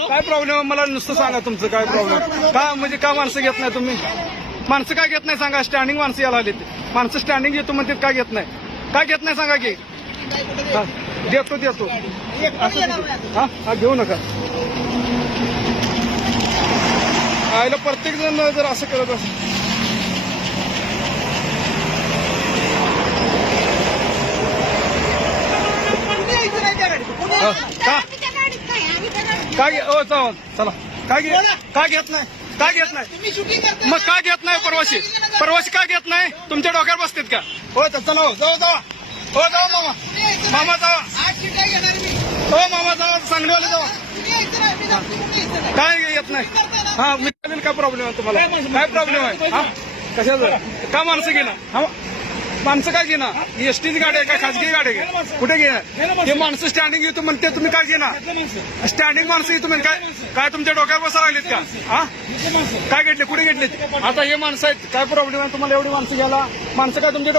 काय प्रॉब्लेम आहे मला नुसतं सांगा तुमचं काय प्रॉब्लेम का म्हणजे का माणसं घेत नाही तुम्ही माणसं काय घेत नाही सांगा स्टँडिंग माणसं यायला आली माणसं स्टँडिंग घेतो म्हणते काय घेत नाही सांगा की हा, देतो हा घेऊ नका आयला प्रत्येक जण जर असं करत असेल काय चला काय घेत नाही मग का घेत नाही परवाशी का घेत नाही तुमच्या डोक्यावर बसतात का हो चला हो जावा मामा जावा मामा जावा सांगलीवाले जावा काय येत नाही हा मी काय प्रॉब्लेम आहे तुम्हाला काय प्रॉब्लेम आहे हा कशाचं का माणसं घेणार हा माणसं काय घेणार एसटीची गाडी आहे का खाजगी गाडी आहे कुठे घेणार हे माणसं स्टँडिंग येतो म्हणते तुम्ही काय घेणार स्टँडिंग माणसं येतो म्हणजे काय तुमच्या डोक्यावर बसा लागलीत का हा काय घेतले कुठे घेतले आता हे माणसं आहेत काय प्रॉब्लेम आहे तुम्हाला एवढी माणसं घ्यायला माणसं काय तुमच्या